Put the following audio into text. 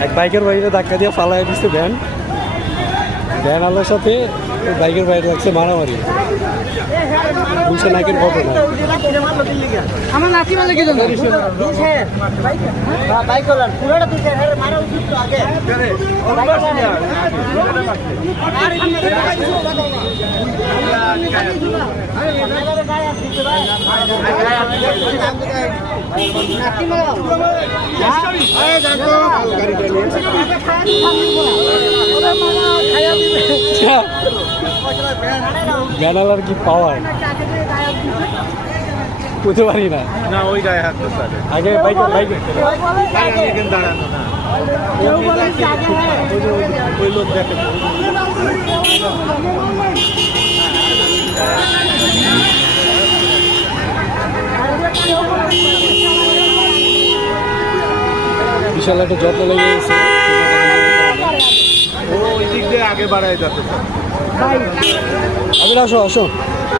এক বাইকের বাইরে ধাক্কা দিয়ে ফালাই দিচ্ছে ভ্যান আলোর সাথে বাইকের বাইরে লাগছে মারামারি বুঝছে নাকের ঘটনা আমার নাতি বলে কি জানো বাইক হলাম পুরোটা তুই মারা উচিত তো আগে ভ্যানালার কি পাওয়ার বুঝতে পারি না না ওই গায়ে হাত আগে বাইকে দাঁড়ানো না ওই লোক দেখে বিশাল একটা যত্ন লেগে গেছে ও ওই দিক দিয়ে আগে বাড়ায় যাচ্ছে আসো আসো